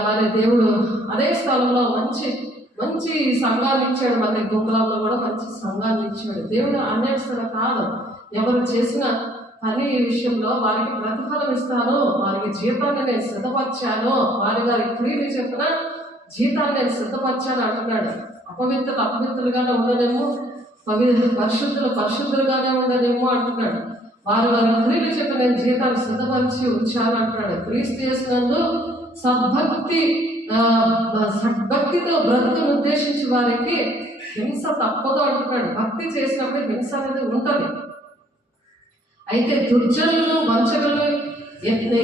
మరి దేవుడు అదే స్థలంలో మంచి మంచి సంఘాన్ని ఇచ్చాడు. మరి గుంపులంలో కూడా మంచి సంఘాన్ని ఇచ్చాడు. దేవుడు అన్యాయస్తుడు కాదు. ఎవరు చేసిన పని విషయంలో వారికి ప్రతిఫలం ఇస్తాను, వారికి జీతాన్ని నేను సిద్ధపరిచాను, వారి క్రియలు చెప్పిన జీతాన్ని నేను సిద్ధపరిచాను అంటున్నాడు. అపవిత్రులు అపవిత్రులుగానే ఉండనేమో, పరిశుద్ధులుగానే ఉండనేమో అంటున్నాడు. వారి క్రియలు చెప్పి నేను జీతాన్ని సిద్ధపరిచి ఉంచాను అంటున్నాడు. క్రీస్తు యేసునందు సద్భక్తితో బ్రతుకును ఉద్దేశించి వారికి హింస తప్పదు అంటున్నాడు. భక్తి చేసినప్పుడు హింస అనేది ఉంటుంది. అయితే దుర్జనులు వంచకులు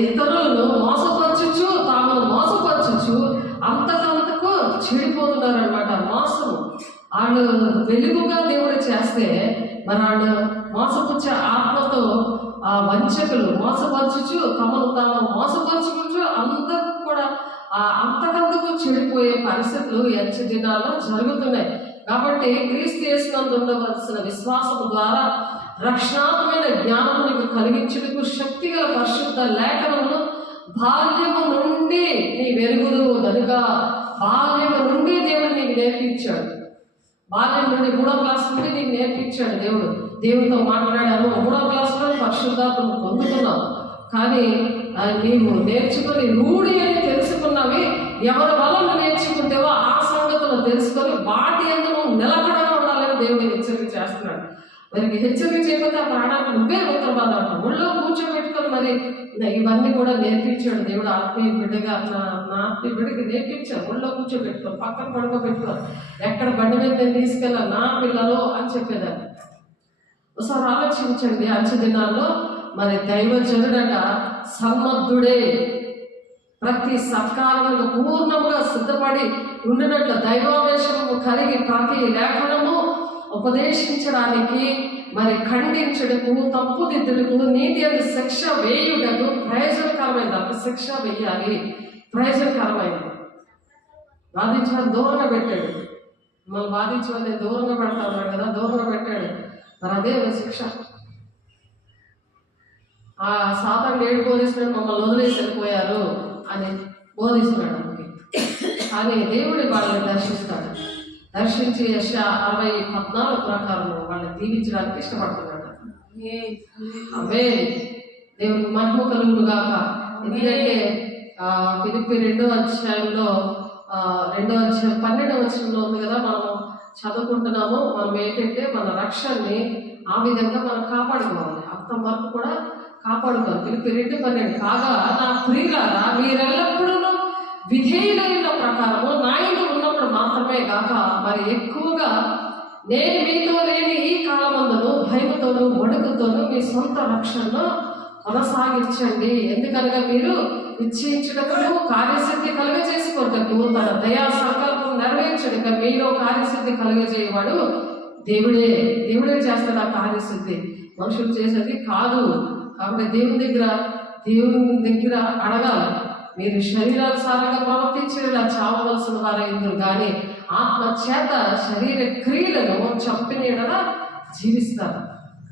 ఇతరులను మోసపరచుచు తాము మోసపరచుచు అంతకంతకు చెడిపోతున్నారు అనమాట. మోసము వాళ్ళు వెలుగుగా దేవుడు చేస్తే మరి వాళ్ళు మోసపుచ్చే ఆత్మతో ఆ వంచకులు మోసపరచుచు తమను తాము మోసపరచుకుంటూ అందరూ కూడా అంతకంతకు చెడిపోయే పరిస్థితులు ఎంచ దినాల్లో జరుగుతున్నాయి. కాబట్టి క్రీస్తు యేసునందు ఉండవలసిన విశ్వాసం ద్వారా రక్షణాత్మకమైన జ్ఞానము నీకు కలిగించుటకు శక్తిగల పరిశుద్ధ లేఖనమును బాల్యము నుండి నీ వెరుగుదు కనుక బాల్యము నుండి దేవుడు నీకు నేర్పించాడు. బాల్యం నుండి 3వ క్లాస్ నుండి నీకు నేర్పించాడు. దేవుడితో మాట్లాడాను. 3వ క్లాసులో పరిశుద్ధాత్మను పొందుకున్నావు. కానీ నీవు నేర్చుకొని రూఢి అని తెలుసుకున్నవి ఎవరి వల్ల నేర్చుకుంటేవో ఆ సంగతులు తెలుసుకొని వాటి యందు నువ్వు నిలకడగా ఉండాలని దేవుడు హెచ్చరిక చేస్తున్నాడు. మరి హెచ్చరిక చేయకపోతే ఆ ప్రాణానికి నువ్వే ఉత్తరవాదాలు ఒళ్ళో కూర్చోబెట్టుకొని మరి ఇవన్నీ కూడా నేర్పించాడు దేవుడు. ఆత్మీయ బిడ్డగా నా ఆత్మీయ బిడ్డకి నేర్పించాడు. ఒళ్ళో కూర్చోబెట్టుకోవాలి, పక్కన పడుకోబెట్టుకోవాలి, ఎక్కడ బండి మీద నేను తీసుకెళ్ళాలి నా పిల్లలు అని చెప్పేదాన్ని. ఒకసారి ఆలోచించండి. అంచె దినాల్లో మరి దైవజనుడట సమ్మద్ధుడే ప్రతి సత్కారములకు పూర్ణముగా సిద్ధపడి ఉండినట్లు దైవావేశము కలిగి ప్రతి లేఖనము ఉపదేశించడానికి మరి ఖండించుటకు తప్పుదిద్దుటకు నీతి అని శిక్ష వేయుటకు ప్రయోజనకరమైంది. అంత శిక్ష వేయాలి, ప్రయోజనకరమైంది. బాధించమని దూరంగా పెట్టాడు. మమ్మల్ని బాధించమని దూరంగా పెడతాడు కదా, దూరంగా పెట్టాడు. మరి అదే శిక్ష. ఆ సాతాను ఏడు బోధిస్తున్నాడు, మమ్మల్ని వదిలేసి వెళ్ళిపోయారు అని బోధిస్తున్నాడు. కానీ దేవుడి వాళ్ళని దర్శిస్తాడు. దర్శించి యెషయా 60:14 ప్రకారం వాళ్ళని దీవించడానికి ఇష్టపడుతున్నాడు. ఆమేన్. దేవునికి మహిమ కలుగును గాక. ఎందుకంటే ఫిలిప్పీ 2వ అధ్యాయంలో 12వ వచనంలో ఉంది కదా, మనం చదువుకుంటున్నాము. మనం ఏంటంటే మన రక్షణని ఆ విధంగా మనం కాపాడుకోవాలి. అంత వరకు కూడా కాపాడుకోవాలి. ఫిలిప్పీ 2:12 కాగా నా ప్రియులారా మీరెల్లప్పుడూ విధేయులైన ప్రకారము నాయన ఉన్నప్పుడు మాత్రమే కాక మరి ఎక్కువగా నేను మీతో లేని ఈ కాలమందును భయముతోనూ వణుకుతోనూ మీ సొంత రక్షణను కొనసాగించండి. ఎందుకనగా మీరు నిశ్చయించుటకు కార్యసిద్ధి కలుగజేసుకుంటకు తన దయా సంకల్పం నెరవేర్చుటకు మీలో కార్యసిద్ధి కలుగజేయవాడు దేవుడే చేస్తాడు ఆ కార్యసిద్ధి. మనుషులు చేసేది కాదు. కాబట్టి దేవుని దగ్గర అడగాలి. మీరు శరీరానుసారంగా ప్రవర్తించేలా చావవలసిన వారైందురు కానీ ఆత్మ చేత శరీర క్రియలను చంపినలా జీవిస్తారు.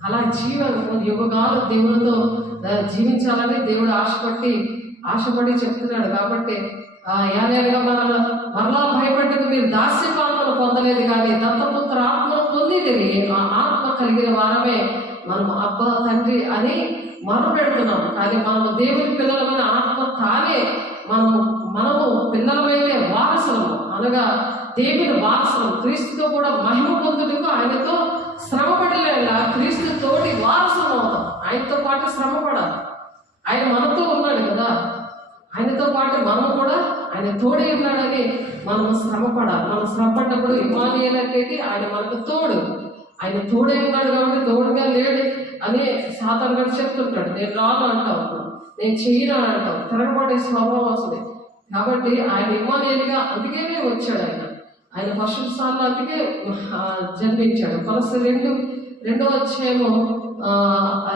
అలా జీవనము యుగగాలు దేవునితో జీవించాలని దేవుడు ఆశపడి చెప్తున్నాడు. కాబట్టి ఏదైనా మరలా భయపడ్డకు మీరు దాస్యపాత్రను పొందలేదు కానీ దత్తపుత్ర ఆత్మను పొందిది. ఆ ఆత్మ కలిగిన వారమే మనం అబ్బా తండ్రి అని మొరపెడుతున్నాం. కానీ మనము దేవుని పిల్లలమైన ఆత్మ తానే మనము పిల్లలమైతే వారసులము, అనగా దేవుని వారసులం. క్రీస్తుతో కూడా మహిమ పొందుటకు ఆయనతో శ్రమపడలేలా క్రీస్తు తోటి వారసులం అవుతాం. ఆయనతో పాటు శ్రమపడాలి. ఆయన మనతో ఉన్నాడు కదా, ఆయనతో పాటు మనము కూడా ఆయన తోడే ఉన్నాడని మనము శ్రమపడాలి. మనం శ్రమపడ్డప్పుడు ఇమానియేల్ అంటే ఆయన మనకు తోడు. ఆయన తోడే ఉన్నాడు కాబట్టి తోడుగా లేడు అని సాతాను గారు చెప్తుంటాడు. నేను రాను అంటావు, నేను చెయ్యను అని అంటావు, తిరగబడే స్వభావం వస్తుంది. కాబట్టి ఆయన ఇమానియేలుగా అందుకే వచ్చాడు. ఆయన పరిశుద్ధ స్థానంలో అందుకే జన్మించాడు. కొలస్సీ 2వ అధ్యాయము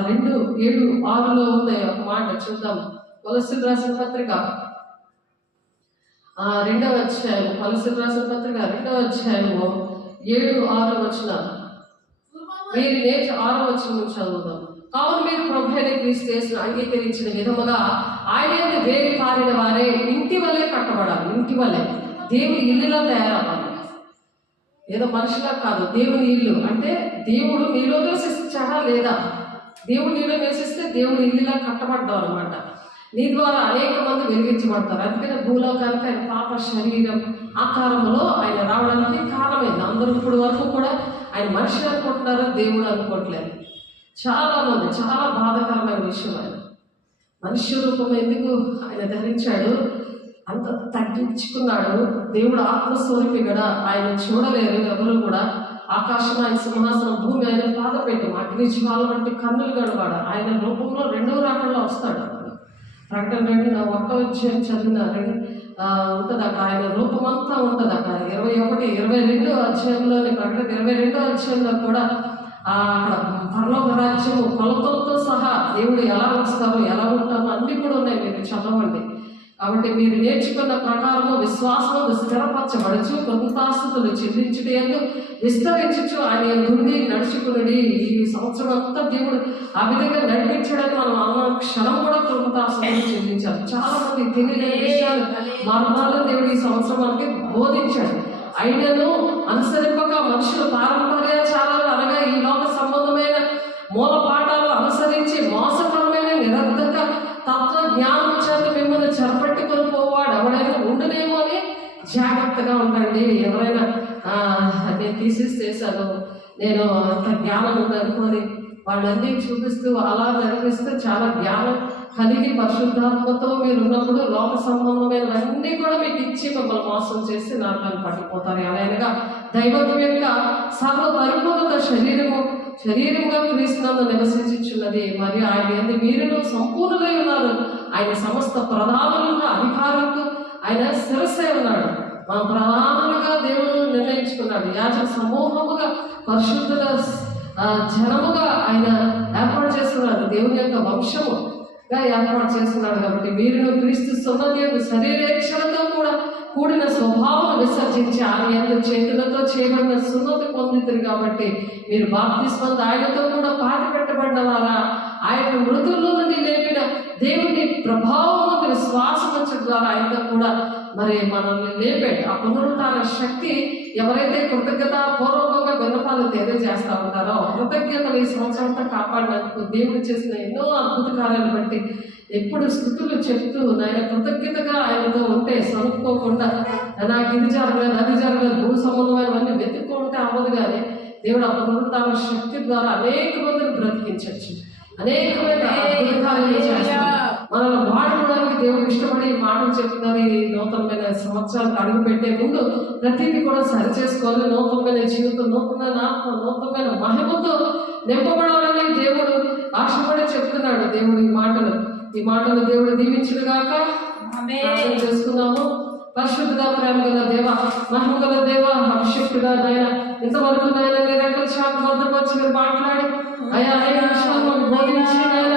2:7-6 ఉంది ఒక మాట చూద్దాం. కొలస్సీలు రాసిన పత్రిక 2వ అధ్యాయం, కొలస్సీలు రాసిన పత్రిక 2వ అధ్యాయము 7-6 వచనాలు. మీరు నేర్చు 6వ వచనం చదువుదాం. కావున మీరు ప్రభు అయిన క్రీస్తు యేసును అంగీకరించిన విధముగా ఆయన యందు వేరు పారిన వారే ఇంటి వలె కట్టబడాలి. ఇంటి వలె దేవుని ఇల్లులో తయారవ్వాలి. ఏదో మనుషులా కాదు, దేవుని ఇల్లు అంటే దేవుడు నీలో నివసిస్తాడా లేదా? దేవుడు నీలో నివసిస్తే దేవుని ఇల్లులా కట్టబడ్డావు అనమాట. నీ ద్వారా అనేక మంది వెలిగించబడతారు. అందుకనే భూలోకానికి ఆయన పాప శరీరం ఆకారంలో ఆయన రావడానికి కారణమైంది. అందరూ ఇప్పుడు వరకు కూడా ఆయన మనిషి అనుకుంటున్నారో దేవుడు అనుకోవట్లేదు. చాలా మంది, చాలా బాధాకరమైన విషయం. ఆయన మనుష్య రూపం ఎందుకు ఆయన ధరించాడు? అంత తగ్గించుకున్నాడు. దేవుడు ఆత్మస్వరూపి కూడా, ఆయన చూడలేరు ఎవరు కూడా. ఆకాశం ఆయన సింహాసనం, భూమి ఆయన పాదపీఠం, అగ్ని జ్వాల వంటి కన్నులు గడవాడు. ఆయన రూపంలో రెండవ రాకడలో వస్తాడు. ప్రకటన 1వ అధ్యాయం చదివిన ఉంటుంది అక్కడ ఆయన రూపమంతా ఉంటుంది అక్కడ 21, 22 అధ్యాయంలోని ప్రకటన 22వ అధ్యాయంలో కూడా అక్కడ పరలోక రాజ్యము కొలతలతో సహా దేవుడు ఎలా వస్తారో ఎలా ఉంటామో అన్నీ కూడా ఉన్నాయి. మీరు చదవండి. కాబట్టి మీరు నేర్చుకున్న ప్రకారము విశ్వాసము స్థిరపరచబడచ్చు, కృతజ్ఞతాస్తుతులు చెల్లించుటయందు విస్తరించచ్చు ఆయన నుండి నడుచుకుని. ఈ సంవత్సరం అంతా దేవుడు ఆ విధంగా నడిపించడానికి మనం అన్న క్షణం కూడా కృతజ్ఞతాస్తుతులు చెల్లించాలి. చాలా మంది తెలియని విషయాలు మర్మాలు దేవుడు ఈ సంవత్సరం మనకి బోధించాడు. ఆయనను అనుసరింపక మనుషుల పారంపర్యాచారాలు అనగా ఈ లోక సంబంధమైన మూల పాఠాలు అనుసరించి మోసకరమైన నిరర్ధక తత్వ జ్ఞానం చేత మిమ్మల్ని చెరపట్టుకొని పోవాడు ఎవడైనా ఉండునేమో అని జాగ్రత్తగా ఉండండి. ఎవరైనా నేను తీసేసాను, నేను అంత జ్ఞానం ఉందనుకొని వాళ్ళన్నీ చూపిస్తూ అలా నడిపిస్తూ చాలా జ్ఞానం కలిగి పరిశుద్ధాత్మతో మీరు ఉన్నప్పుడు లోక సంబంధమైనవన్నీ కూడా మీకు ఇచ్చి మిమ్మల్ని మోసం చేసి నరకాన్ని పట్టిపోతారు. అలాగనగా దైవత్వం యొక్క సర్వ పరిపూర్ణత శరీరముగా క్రీస్తునందు నివసించుచున్నది. మరియు ఆయన యందు మీరును సంపూర్ణులై ఉన్నారు. ఆయన సమస్త ప్రధానులుగా అధికారులకు ఆయన శిరస్సై ఉన్నాడు. మన ప్రధానులుగా దేవుడు నిర్ణయించుకున్నాడు. యాజక సమూహముగా పరిశుద్ధుల జనముగా ఆయన ఏర్పాటు చేస్తున్నాడు. దేవుని యొక్క వంశముగా ఏర్పాటు చేస్తున్నాడు. కాబట్టి మీరును క్రీస్తు సున్నతి యొక్క శరీరేక్షలతో కూడా కూడిన స్వభావం విసర్జించి ఆయన చేతులతో చేయబడిన సున్నతి పొందుతారు. కాబట్టి మీరు బాప్తిస్మం ఆయనతో కూడా పాతి పెట్టబడిన వారా ఆయన మృతుల్లో నుండి లేపిన దేవుని ప్రభావం విశ్వాసం వచ్చడం ద్వారా ఆయనతో కూడా మరి మనల్ని లేపాడు. ఆ పునరుత్థాన శక్తి ఎవరైతే కృతజ్ఞత పూర్వకంగా విన్నపాలు తెలియజేస్తా ఉంటారో, కృతజ్ఞతలు ఈ సంవత్సరం అంతా కాపాడినందుకు దేవుడు చేసిన ఎన్నో అద్భుత కార్యాలు బట్టి ఎప్పుడు స్థుతులు చెప్తూ ఆయన కృతజ్ఞతగా ఆయనతో ఉంటే సనుక్కోకుండా నాకు ఇది జరగలేదు అది జరగలేదు భూ సంబంధమైనవన్నీ వెతుక్కుంటే అవ్వదు. కానీ దేవుడు ఆ పునరుత్థాన శక్తి ద్వారా అనేక మందిని బ్రతికించవచ్చు, అనేకమైన అద్భుత కార్యాలు చేస్తారు. మనల్ని వాడుకోవడానికి దేవుడు ఇష్టపడి మాటలు చెప్తున్నారు. ఈ నూతనమైన సంవత్సరాలకు అడుగు పెట్టే ముందు ప్రతిదీ కూడా సరి చేసుకోవాలి. నూతనమైన జీవితం, నూతనమైన ఆత్మ, నూతనమైన మహిమతో నింపబడాలని దేవుడు ఆశపడి చెప్తున్నాడు. దేవుడు ఈ మాటలు దేవుడు దీవించును గాక. చేసుకున్నాము. పరిశుద్ధుడా, ప్రేమ గల దేవ, మహిమ గల దేవ, అభిషేక్తుడా నాయన, ఇంతవరకు నాయన మీరు ఎక్కడ శాంతి భద్రపరిచి మీరు మాట్లాడి అయ్యా అనేక విషయాలు మనం బోధించి నాయన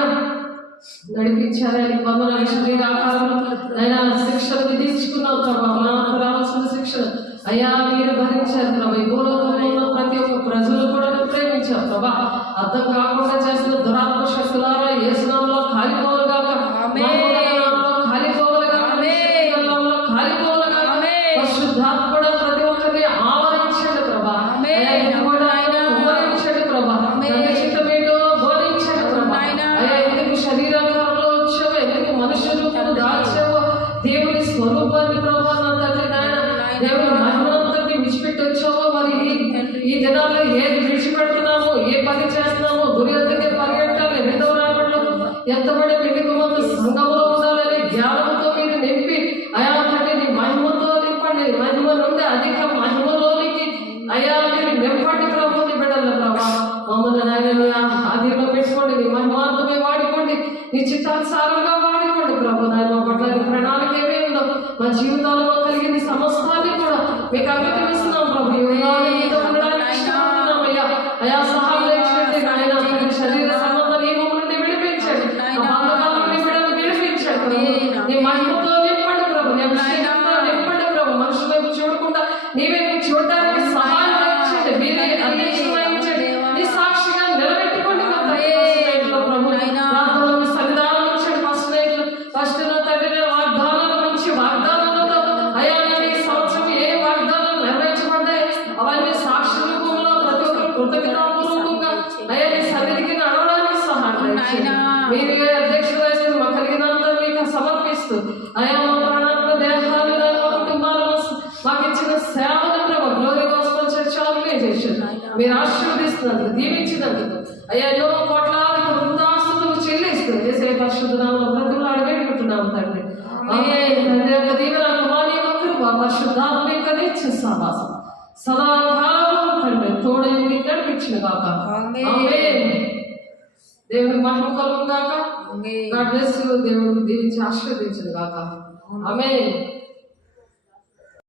నడిపించాలని వందల శరీర ఆకారంలో ఆయన శిక్షలు విధించుకున్నాం ప్రభావ. నాకు రావాల్సిన శిక్షలు అయ్యా మీరు భరించారు ప్రభావ. ఈ భూలోకంలో ఉన్న ప్రతి ఒక్క ప్రజలు కూడా ప్రేమించారు ప్రభా. అర్థం కాకుండా చేసిన దురాత్మ శక్తులారా యేసునామములో కాలిపోవలుగాక, పరిశుద్ధాత్మ ప్రతి ఒక్కరిని ఆవరించండి ప్రభా. ఆవరించండి ప్రభా. చిత్తమేటో బోధించండి ప్రభా. అయ్యా ఎందుకు శరీరాకారంలో వచ్చావో, ఎందుకు మనుష్య రూపంలో దాచావో, దేవుని స్వరూపాన్ని ప్రభా నా తండ్రి నాయన దేవుని మహిమనంతటి విడిచిపెట్టి వచ్చావో, మరి ఈ దినాల్లో ఏది విడిచిపెడుతున్నామో, ఏ పని చేస్తున్నామో, గురి వద్దకే పరిగెట్టాలి. రెండవ రాకడలో ఎంతబడి పెళ్లి కుమార్తె సంఘంలో ఉండాలని జ్ఞానంతో మీరు నింపి అయా తండ్రి నీ మహిమతో నింపండి. మహిమ నుండి అధిక మహిమలోనికి అయా మీరు నింపండి ప్రభు. నీ బిడ్డల ప్రభా మమ్మల్ని నాయన ఆదిలో పెట్టుకోండి. నీ మహిమార్థమే వాడుకోండి, నీ చిత్తానుసారంగా వాడుకోండి ప్రభు. నాయన మా పట్ల నీ ప్రణాళిక ఏమీ ఉందో మా జీవితాల్లో కలిగిన సమస్తాన్ని కూడా మీకు అంగీకరిస్తున్నాం ప్రభు. ఉండడానికి ఇష్టపడుతున్నాం అయ్యా. అయా సహాయం చేయండి నాయన. శరీర సంబంధ నియమం నుండి విడిపించండి, విడిపించండి. నీ మహిమతో నింపండి ప్రభు. నీ అభిషేకంతో నింపండి ప్రభు. మనుషుల వైపు చూడకుండా నీవే చూడడానికి సహాయం వహించండి. మీరే అధ్యక్షులు వహించండి. నీ సాక్షిగా నిలబెట్టుకోండి ప్రభు. మీరు అధ్యక్షుడు వహిస్తుంది మా కలిగినంత మీకు సమర్పిస్తూ అయా మా ప్రాణాత్మ దేహాలు మా కుటుంబాలు మాకు ఇచ్చిన సేవను ప్రభు గ్లోరీ గాస్పెల్ చర్చ్ ఆర్గనైజేషన్ మీరు ఆశీర్వదిస్తున్నందుకు దీవించినందుకు అయ్యా ఎన్నో కోట్లాది వృద్ధాస్తులు చెల్లిస్తూ చేసే పరిశుద్ధ నామములో బ్రతుకులాడి వేడుకుంటున్నాం తండ్రి. తండ్రి యొక్క దీవెన కుమారి యొక్క కృప పరిశుద్ధాత్మిక నిత్య సహవాసం సదాకాలం తండ్రి తోడై మీకు నడిపించిన గాక. దేవుని మహిమ కలుగును గాక. God bless you. దేవుడు దీవించి ఆశీర్వదించును గాక. ఆమేన్.